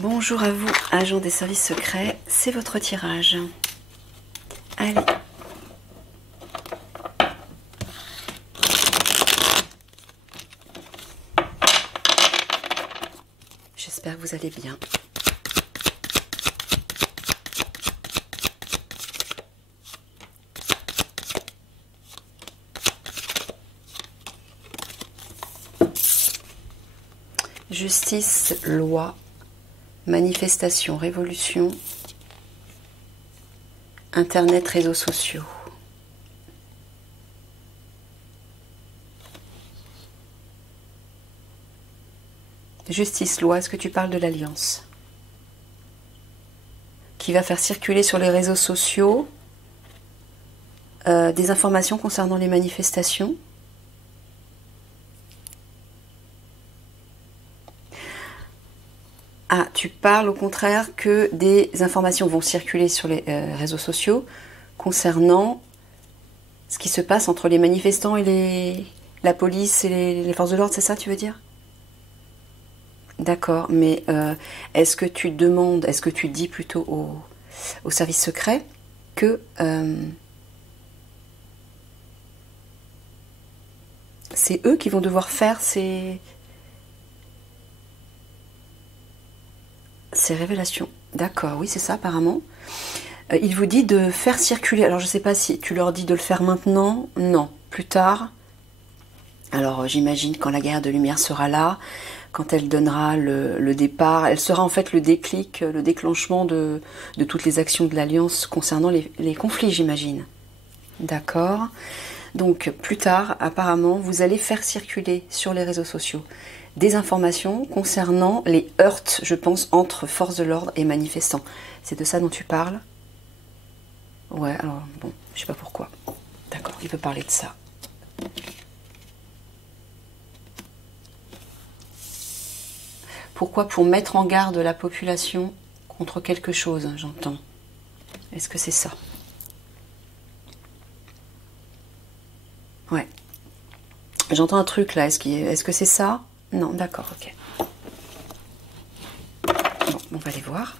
Bonjour à vous, agent des services secrets, c'est votre tirage. Allez. J'espère que vous allez bien. Justice, loi, manifestation, révolution, Internet, réseaux sociaux. Justice, loi, est-ce que tu parles de l'Alliance qui va faire circuler sur les réseaux sociaux des informations concernant les manifestations? Ah, tu parles au contraire que des informations vont circuler sur les réseaux sociaux concernant ce qui se passe entre les manifestants et la police et les forces de l'ordre, c'est ça tu veux dire? D'accord, mais est-ce que tu demandes, est-ce que tu dis plutôt au service secret que c'est eux qui vont devoir faire ces révélations? D'accord, oui c'est ça apparemment. Il vous dit de faire circuler, alors je ne sais pas si tu leur dis de le faire maintenant, non, plus tard. Alors j'imagine quand la guerre de lumière sera là, quand elle donnera le départ, elle sera en fait le déclic, le déclenchement de toutes les actions de l'Alliance concernant les conflits, j'imagine. D'accord. Donc plus tard, apparemment, vous allez faire circuler sur les réseaux sociaux des informations concernant les heurts, je pense, entre forces de l'ordre et manifestants. C'est de ça dont tu parles? Ouais, alors bon, je sais pas pourquoi. D'accord, il peut parler de ça. Pourquoi? Pour mettre en garde la population contre quelque chose, j'entends. Est-ce que c'est ça? Ouais. J'entends un truc là, est-ce que c'est ça? Non, d'accord, ok. Bon, on va aller voir.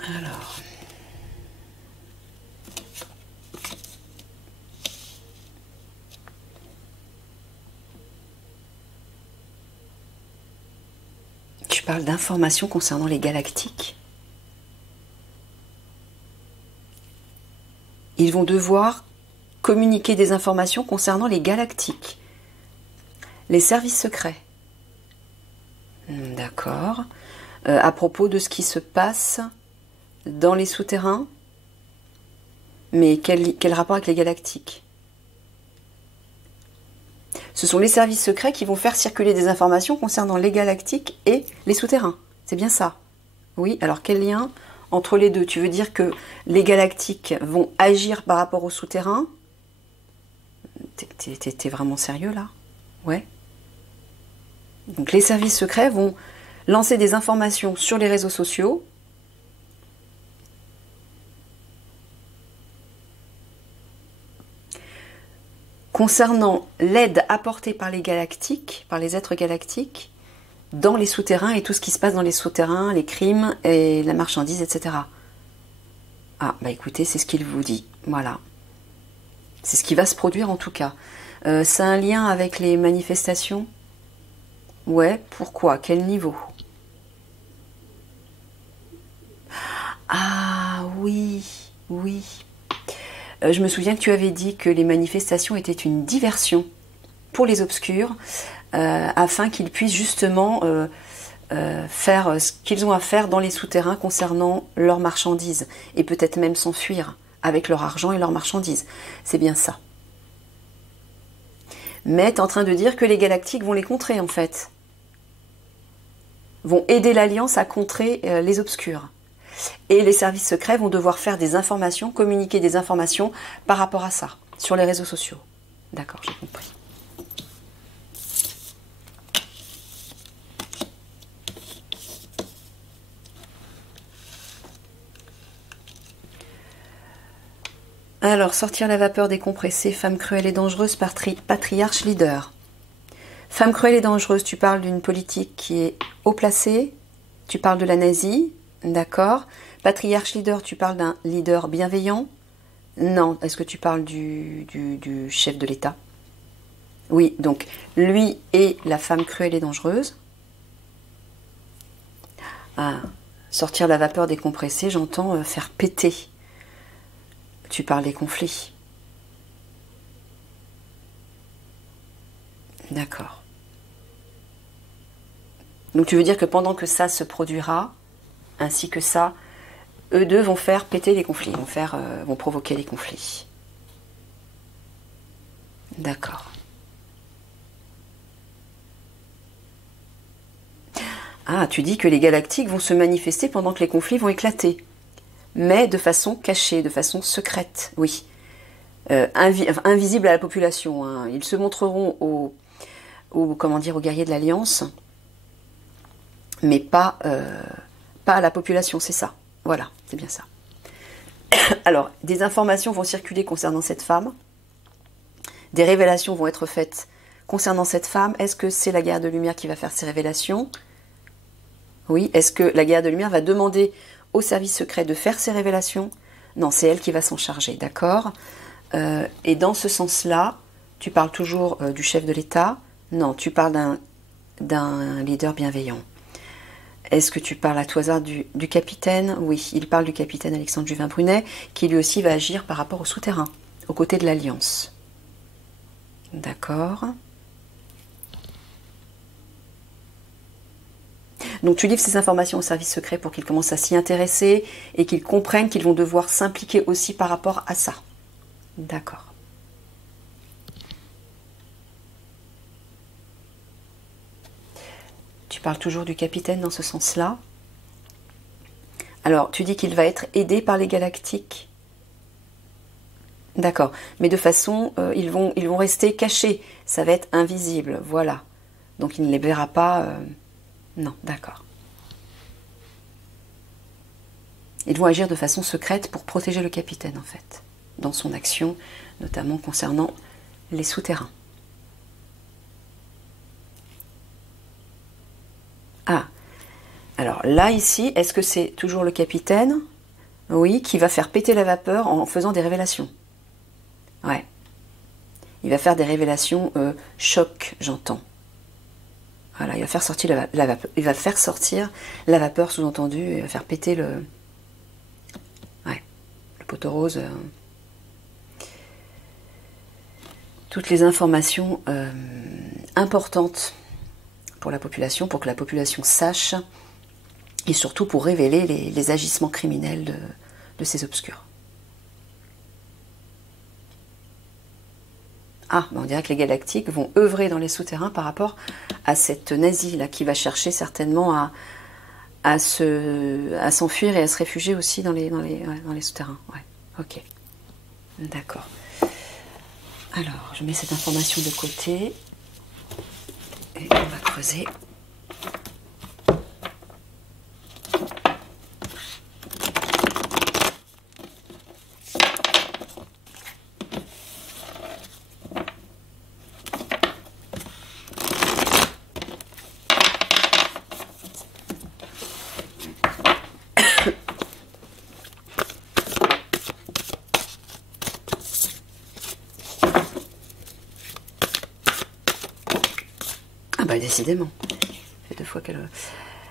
Alors, tu parles d'informations concernant les galactiques. Ils vont devoir communiquer des informations concernant les galactiques, les services secrets. D'accord. À propos de ce qui se passe dans les souterrains, mais quel rapport avec les galactiques? Ce sont les services secrets qui vont faire circuler des informations concernant les galactiques et les souterrains. C'est bien ça? Oui, alors quel lien entre les deux? Tu veux dire que les galactiques vont agir par rapport aux souterrains? T'es vraiment sérieux là? Ouais. Donc les services secrets vont lancer des informations sur les réseaux sociaux concernant l'aide apportée par les galactiques, par les êtres galactiques, dans les souterrains et tout ce qui se passe dans les souterrains, les crimes et la marchandise, etc. Ah, bah écoutez, c'est ce qu'il vous dit. Voilà. C'est ce qui va se produire en tout cas. Ça a un lien avec les manifestations? Ouais, pourquoi? Quel niveau? Ah oui, oui. Je me souviens que tu avais dit que les manifestations étaient une diversion pour les obscurs, afin qu'ils puissent justement faire ce qu'ils ont à faire dans les souterrains concernant leurs marchandises, et peut-être même s'enfuir avec leur argent et leurs marchandises. C'est bien ça. Mais tu es en train de dire que les galactiques vont les contrer, en fait. Vont aider l'Alliance à contrer les obscurs. Et les services secrets vont devoir faire des informations, communiquer des informations par rapport à ça, sur les réseaux sociaux. D'accord, j'ai compris. Alors, sortir la vapeur décompressée, femme cruelle et dangereuse, patriarche leader. Femme cruelle et dangereuse, tu parles d'une politique qui est haut placée, tu parles de la nazie, d'accord. Patriarche leader, tu parles d'un leader bienveillant. Non, est-ce que tu parles du chef de l'État? Oui, donc lui est la femme cruelle et dangereuse. Ah, sortir la vapeur décompressée, j'entends faire péter. Tu parles des conflits. D'accord. Donc tu veux dire que pendant que ça se produira, ainsi que ça, eux deux vont faire péter les conflits, vont provoquer les conflits. D'accord. Ah, tu dis que les galactiques vont se manifester pendant que les conflits vont éclater. Mais de façon cachée, de façon secrète, oui. Invisible à la population. Hein. Ils se montreront aux guerriers de l'Alliance, mais pas à la population, c'est ça. Voilà, c'est bien ça. Alors, des informations vont circuler concernant cette femme. Des révélations vont être faites concernant cette femme. Est-ce que c'est la guerre de lumière qui va faire ces révélations? Oui. Est-ce que la guerre de lumière va demander au service secret de faire ces révélations? Non, c'est elle qui va s'en charger, d'accord. Et dans ce sens-là, tu parles toujours du chef de l'État? Non, tu parles d'un leader bienveillant. Est-ce que tu parles à tout hasard du capitaine? Oui, il parle du capitaine Alexandre Juvin-Brunet, qui lui aussi va agir par rapport au souterrain, aux côtés de l'Alliance. D'accord. Donc tu livres ces informations au service secret pour qu'ils commencent à s'y intéresser et qu'ils comprennent qu'ils vont devoir s'impliquer aussi par rapport à ça. D'accord. Tu parles toujours du capitaine dans ce sens-là. Alors, tu dis qu'il va être aidé par les galactiques. D'accord. Mais de façon, ils vont rester cachés. Ça va être invisible. Voilà. Donc, il ne les verra pas. Non, d'accord. Ils vont agir de façon secrète pour protéger le capitaine, en fait, dans son action, notamment concernant les souterrains. Ah, alors là, ici, est-ce que c'est toujours le capitaine? Oui, qui va faire péter la vapeur en faisant des révélations. Ouais. Il va faire des révélations choc, j'entends. Voilà, il va faire sortir la vapeur. Il va faire sortir la vapeur, sous-entendu, et il va faire péter le poteau rose. Toutes les informations importantes pour la population, pour que la population sache, et surtout pour révéler les agissements criminels de ces obscurs. Ah, on dirait que les galactiques vont œuvrer dans les souterrains par rapport à cette nazie-là qui va chercher certainement à s'enfuir et à se réfugier aussi dans les souterrains. Ouais, ok. D'accord. Alors, je mets cette information de côté et on va creuser. Bah décidément. Ça fait 2 fois qu'elle...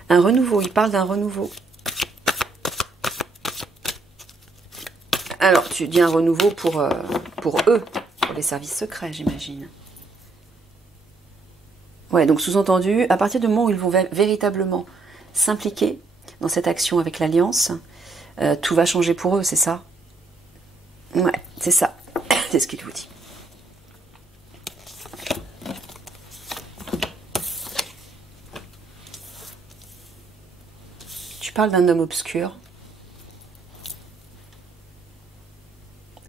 Un renouveau, il parle d'un renouveau. Alors, tu dis un renouveau pour eux, pour les services secrets, j'imagine. Ouais, donc sous-entendu, à partir du moment où ils vont véritablement s'impliquer dans cette action avec l'Alliance, tout va changer pour eux, c'est ça? Ouais, c'est ça. C'est ce qu'il vous dit. parle d'un homme obscur.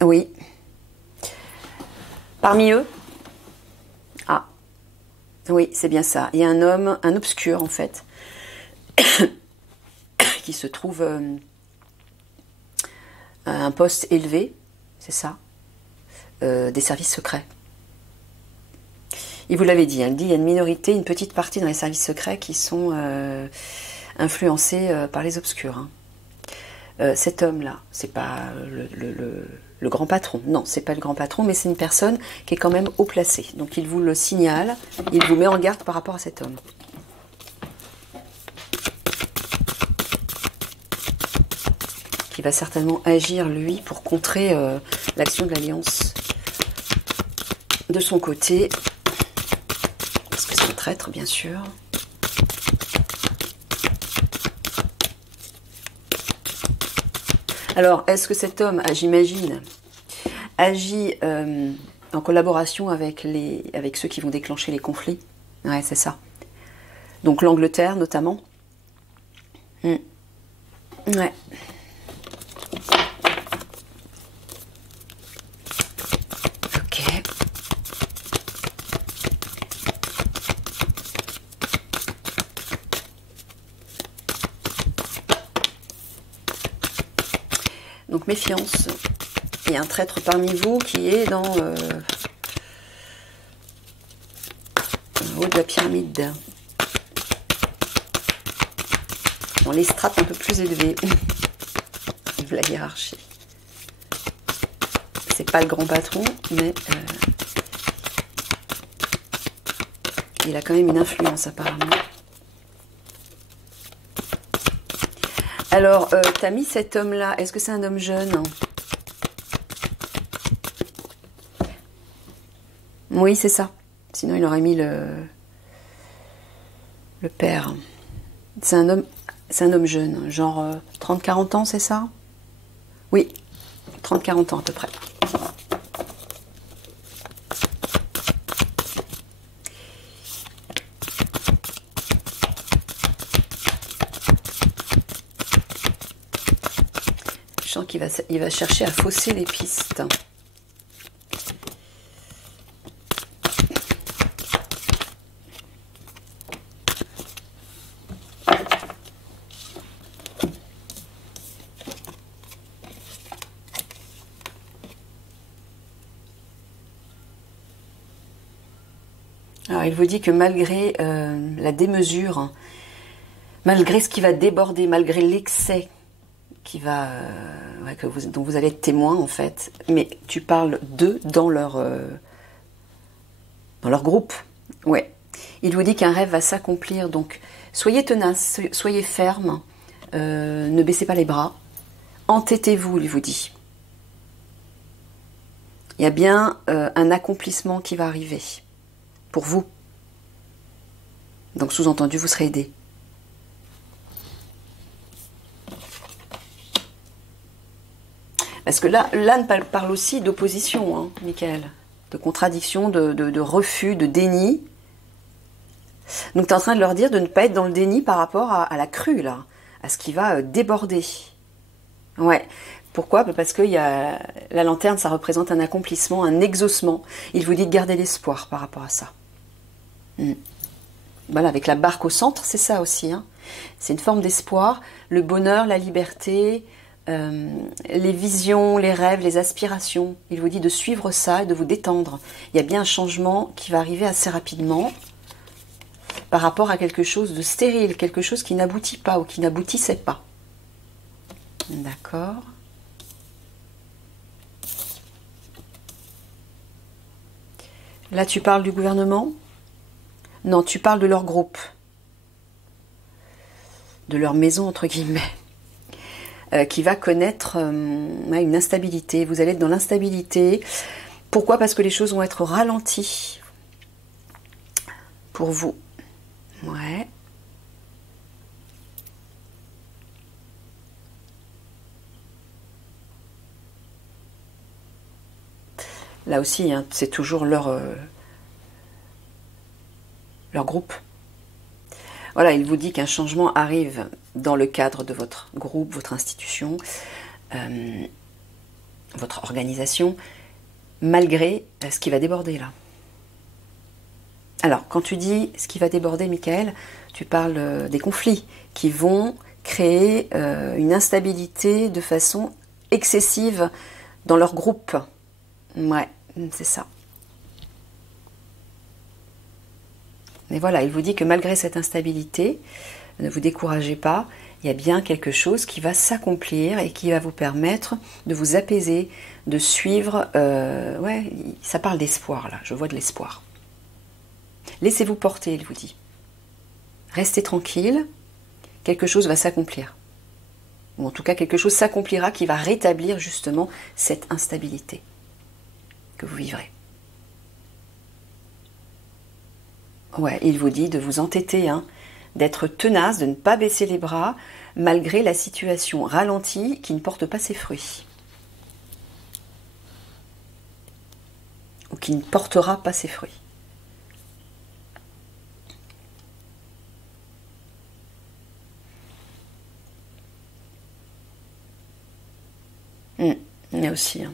Oui. Parmi eux. Ah. Oui, c'est bien ça. Il y a un homme, un obscur en fait, qui se trouve à un poste élevé, c'est ça, des services secrets. Il vous l'avait dit, il dit, il y a une minorité, une petite partie dans les services secrets qui sont influencés par les obscurs. Hein. Cet homme-là, c'est pas le grand patron. Non, c'est pas le grand patron, mais c'est une personne qui est quand même haut placée. Donc il vous le signale, il vous met en garde par rapport à cet homme. Qui va certainement agir, lui, pour contrer l'action de l'Alliance de son côté. Parce que c'est un traître, bien sûr. Alors, est-ce que cet homme, j'imagine, agit en collaboration avec ceux qui vont déclencher les conflits? Ouais, c'est ça. Donc l'Angleterre, notamment. Ouais. Ok. Donc méfiance. Il y a un traître parmi vous qui est dans le haut de la pyramide. Dans les strates un peu plus élevées de la hiérarchie. C'est pas le grand patron, mais il a quand même une influence apparemment. Alors, t'as mis cet homme-là, est-ce que c'est un homme jeune? Oui, c'est ça. Sinon, il aurait mis le père. C'est un homme jeune, genre 30-40 ans, c'est ça? Oui, 30-40 ans à peu près. Je sens qu'il va chercher à fausser les pistes. Alors, il vous dit que malgré la démesure, malgré ce qui va déborder, malgré l'excès dont vous allez être témoin en fait, mais tu parles d'eux dans leur groupe. Ouais. Il vous dit qu'un rêve va s'accomplir, donc soyez tenace, soyez ferme, ne baissez pas les bras, entêtez-vous, il vous dit. Il y a bien un accomplissement qui va arriver pour vous. Donc sous-entendu, vous serez aidé. Parce que là parle aussi d'opposition, hein, Michael, de contradiction, de refus, de déni. Donc tu es en train de leur dire de ne pas être dans le déni par rapport à la crue, là, à ce qui va déborder. Ouais. Pourquoi? Parce que la lanterne, ça représente un accomplissement, un exaucement. Il vous dit de garder l'espoir par rapport à ça. Voilà, avec la barque au centre, c'est ça aussi. Hein. C'est une forme d'espoir, le bonheur, la liberté, les visions, les rêves, les aspirations. Il vous dit de suivre ça et de vous détendre. Il y a bien un changement qui va arriver assez rapidement par rapport à quelque chose de stérile, quelque chose qui n'aboutit pas ou qui n'aboutissait pas. D'accord. Là, tu parles du gouvernement? Non, tu parles de leur groupe. De leur maison, entre guillemets. Qui va connaître une instabilité. Vous allez être dans l'instabilité. Pourquoi? Parce que les choses vont être ralenties pour vous. Ouais. Là aussi, hein, c'est toujours leur groupe. Voilà, il vous dit qu'un changement arrive dans le cadre de votre groupe, votre institution, votre organisation, malgré ce qui va déborder là. Alors, quand tu dis ce qui va déborder, Michael, tu parles des conflits qui vont créer une instabilité de façon excessive dans leur groupe. Ouais, c'est ça. Mais voilà, il vous dit que malgré cette instabilité, ne vous découragez pas, il y a bien quelque chose qui va s'accomplir et qui va vous permettre de vous apaiser, de suivre... ouais, ça parle d'espoir là, je vois de l'espoir. Laissez-vous porter, il vous dit. Restez tranquille, quelque chose va s'accomplir. Ou en tout cas, quelque chose s'accomplira qui va rétablir justement cette instabilité que vous vivrez. Ouais, il vous dit de vous entêter, hein, d'être tenace, de ne pas baisser les bras, malgré la situation ralentie qui ne porte pas ses fruits. Ou qui ne portera pas ses fruits. Il y a aussi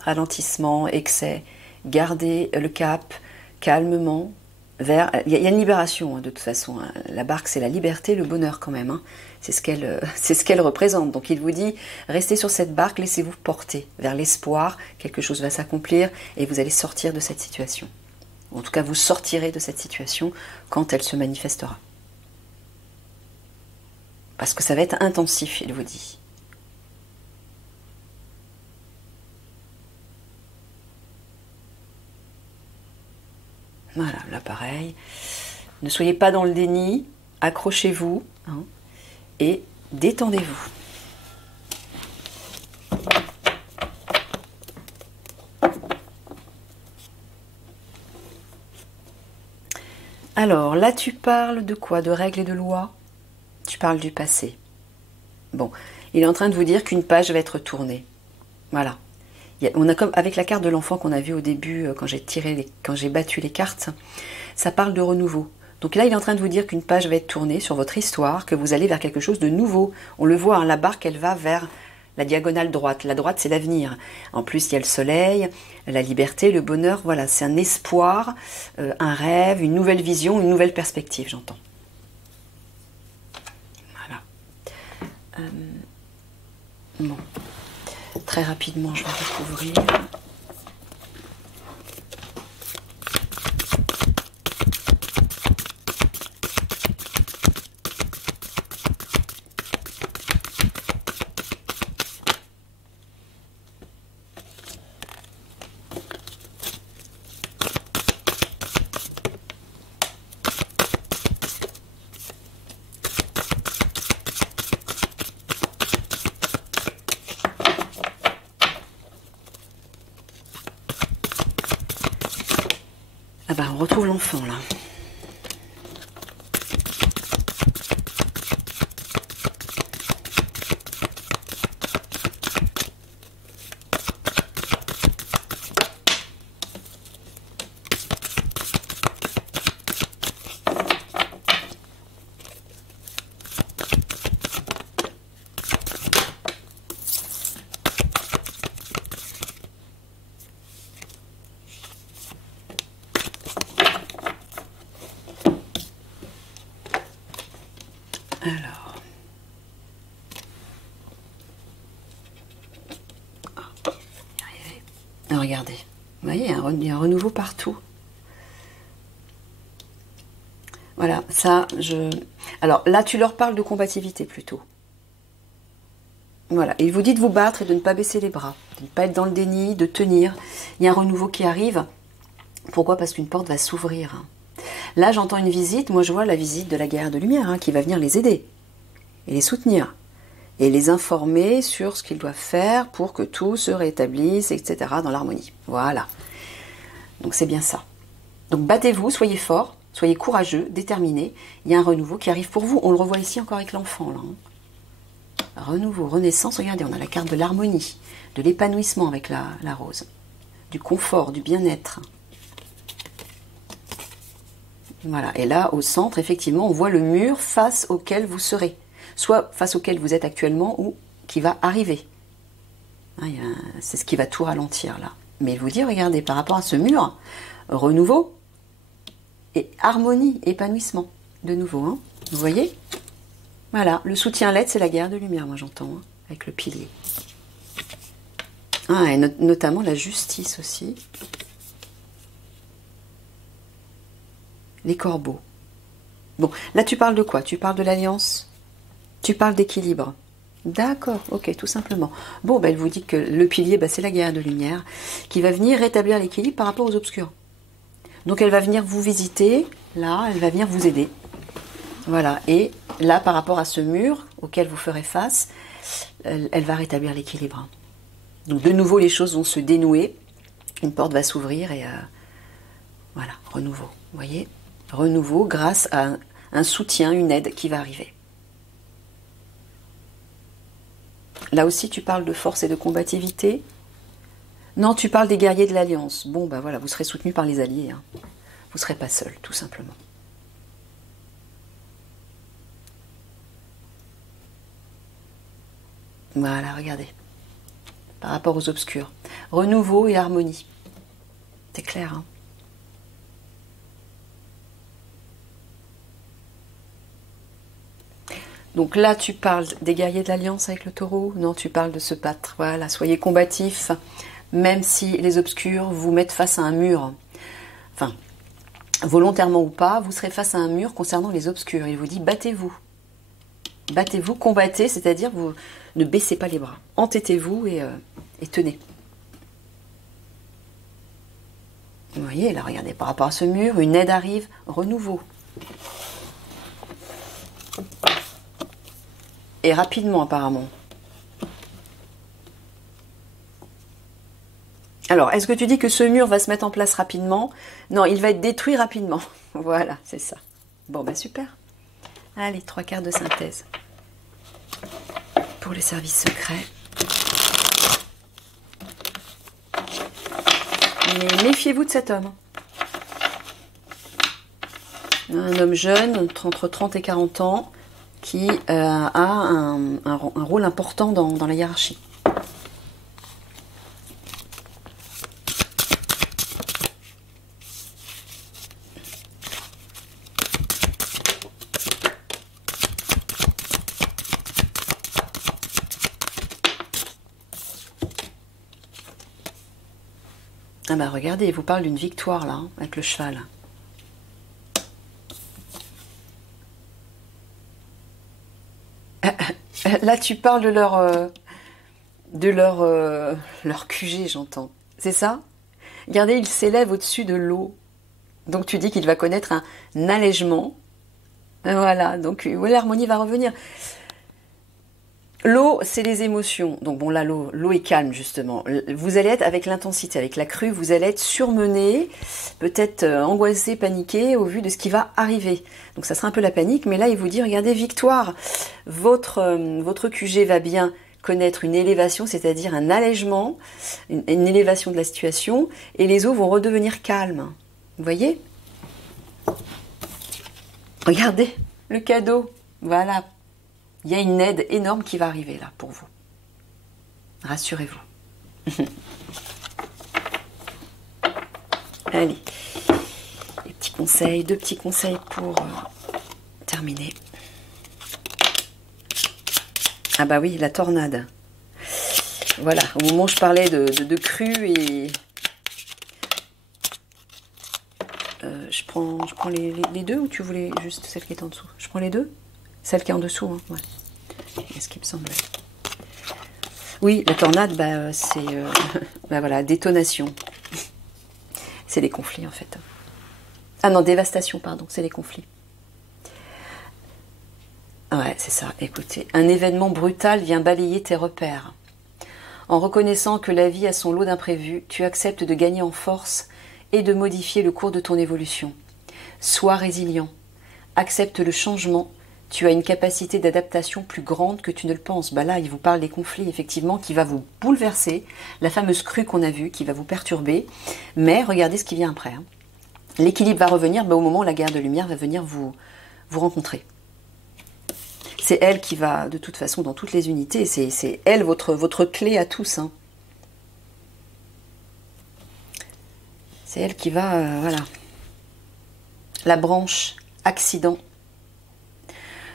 ralentissement, excès, garder le cap calmement. Il y a une libération, de toute façon. La barque, c'est la liberté, le bonheur quand même. C'est ce qu'elle représente. Donc il vous dit, restez sur cette barque, laissez-vous porter vers l'espoir. Quelque chose va s'accomplir et vous allez sortir de cette situation. Ou en tout cas, vous sortirez de cette situation quand elle se manifestera. Parce que ça va être intensif, il vous dit. Voilà, là pareil. Ne soyez pas dans le déni, accrochez-vous et détendez-vous. Alors, là tu parles de quoi? De règles et de lois? Tu parles du passé. Bon, il est en train de vous dire qu'une page va être tournée. Voilà. On a comme avec la carte de l'enfant qu'on a vue au début, quand j'ai battu les cartes, ça parle de renouveau. Donc là, il est en train de vous dire qu'une page va être tournée sur votre histoire, que vous allez vers quelque chose de nouveau. On le voit, la barque, elle va vers la diagonale droite. La droite, c'est l'avenir. En plus, il y a le soleil, la liberté, le bonheur. Voilà, c'est un espoir, un rêve, une nouvelle vision, une nouvelle perspective, j'entends. Voilà. Bon. Très rapidement, je vais recouvrir. Ah bah, on retrouve l'enfant là. Alors, regardez, vous voyez, il y a un renouveau partout. Voilà, ça, alors là, tu leur parles de combativité plutôt. Voilà, il vous dit de vous battre et de ne pas baisser les bras, de ne pas être dans le déni, de tenir. Il y a un renouveau qui arrive. Pourquoi? Parce qu'une porte va s'ouvrir. Là, j'entends une visite, moi je vois la visite de la guerre de lumière qui va venir les aider et les soutenir et les informer sur ce qu'ils doivent faire pour que tout se rétablisse, etc. dans l'harmonie. Voilà. Donc c'est bien ça. Donc battez-vous, soyez forts, soyez courageux, déterminés. Il y a un renouveau qui arrive pour vous. On le revoit ici encore avec l'enfant là. Renouveau, renaissance, regardez, on a la carte de l'harmonie, de l'épanouissement avec la rose, du confort, du bien-être. Voilà, et là, au centre, effectivement, on voit le mur face auquel vous serez. Soit face auquel vous êtes actuellement ou qui va arriver. Hein, c'est ce qui va tout ralentir, là. Mais il vous dit, regardez, par rapport à ce mur, renouveau et harmonie, épanouissement, de nouveau. Hein. Vous voyez? Voilà, le soutien l'aide, c'est la guerre de lumière, moi j'entends, hein, avec le pilier. Ah, et notamment la justice aussi. Les corbeaux. Bon, là tu parles de quoi? Tu parles de l'alliance? Tu parles d'équilibre? D'accord, ok, tout simplement. Bon, ben, elle vous dit que le pilier, ben, c'est la guerre de lumière, qui va venir rétablir l'équilibre par rapport aux obscurs. Donc elle va venir vous visiter, là, elle va venir vous aider. Voilà, et là, par rapport à ce mur auquel vous ferez face, elle va rétablir l'équilibre. Donc de nouveau, les choses vont se dénouer, une porte va s'ouvrir et voilà, renouveau. Vous voyez? Renouveau grâce à un soutien, une aide qui va arriver. Là aussi, tu parles de force et de combativité. Non, tu parles des guerriers de l'Alliance. Bon, ben voilà, vous serez soutenu par les alliés. Hein. Vous ne serez pas seul, tout simplement. Voilà, regardez. Par rapport aux obscurs. Renouveau et harmonie. C'est clair, hein? Donc là, tu parles des guerriers de l'Alliance avec le taureau. Non, tu parles de se battre. Voilà, soyez combatifs, même si les obscurs vous mettent face à un mur. Enfin, volontairement ou pas, vous serez face à un mur concernant les obscurs. Il vous dit, battez-vous. Battez-vous, combattez, c'est-à-dire vous ne baissez pas les bras. Entêtez-vous et tenez. Vous voyez, là, regardez, par rapport à ce mur, une aide arrive, renouveau. Et rapidement, apparemment. Alors, est-ce que tu dis que ce mur va se mettre en place rapidement? Non, il va être détruit rapidement. Voilà, c'est ça. Bon, bah super. Allez, 3 quarts de synthèse. Pour les services secrets. Mais méfiez-vous de cet homme. Un homme jeune, entre 30 et 40 ans, qui a un rôle important dans la hiérarchie. Ah bah regardez, il vous parle d'une victoire là, hein, avec le cheval. Là, tu parles de leur QG, j'entends. C'est ça? Regardez, il s'élève au-dessus de l'eau. Donc, tu dis qu'il va connaître un allègement. Voilà, donc oui, l'harmonie va revenir. L'eau, c'est les émotions. Donc bon, là, l'eau est calme, justement. Vous allez être avec l'intensité, avec la crue, vous allez être surmené, peut-être angoissé, paniqué, au vu de ce qui va arriver. Donc ça sera un peu la panique, mais là, il vous dit, regardez, victoire, votre QG va bien connaître une élévation, c'est-à-dire un allègement, une élévation de la situation, et les eaux vont redevenir calmes. Vous voyez? Regardez, le cadeau, voilà. Il y a une aide énorme qui va arriver là pour vous. Rassurez-vous. Allez, les petits conseils, 2 petits conseils pour terminer. Ah bah oui, la tornade. Voilà, au moment où je parlais de crue et... je prends les deux ou tu voulais juste celle qui est en dessous? Je prends les deux? Celle qui est en dessous, hein, ouais. C'est ce qui me semblait. Oui, la tornade, bah, c'est... bah voilà, détonation. C'est les conflits, en fait. Ah non, dévastation, pardon, c'est les conflits. Ouais, c'est ça, écoutez. Un événement brutal vient balayer tes repères. En reconnaissant que la vie a son lot d'imprévus, tu acceptes de gagner en force et de modifier le cours de ton évolution. Sois résilient. Accepte le changement. Tu as une capacité d'adaptation plus grande que tu ne le penses. Bah là, il vous parle des conflits, effectivement, qui va vous bouleverser. La fameuse crue qu'on a vue, qui va vous perturber. Mais regardez ce qui vient après. Hein. L'équilibre va revenir au moment où la guerrière de lumière va venir vous rencontrer. C'est elle qui va, de toute façon, dans toutes les unités, c'est elle votre clé à tous. Hein. C'est elle qui va, voilà. La branche accident.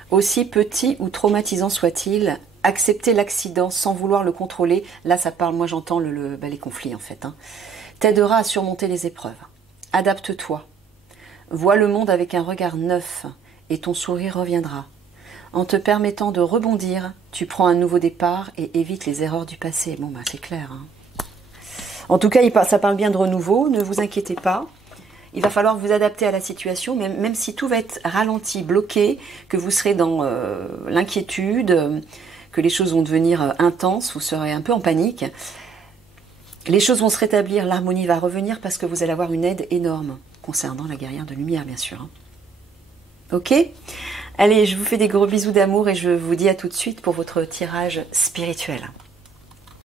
Aussi petit ou traumatisant soit-il, accepter l'accident sans vouloir le contrôler, là ça parle, moi j'entends les conflits en fait, hein, t'aidera à surmonter les épreuves. Adapte-toi. Vois le monde avec un regard neuf et ton sourire reviendra. En te permettant de rebondir, tu prends un nouveau départ et évites les erreurs du passé. Bon, c'est clair. Hein. En tout cas, ça parle bien de renouveau, ne vous inquiétez pas. Il va falloir vous adapter à la situation, même si tout va être ralenti, bloqué, que vous serez dans l'inquiétude, que les choses vont devenir intenses, vous serez un peu en panique. Les choses vont se rétablir, l'harmonie va revenir parce que vous allez avoir une aide énorme concernant la guerrière de lumière, bien sûr. Hein. Ok ? Allez, je vous fais des gros bisous d'amour et je vous dis à tout de suite pour votre tirage spirituel.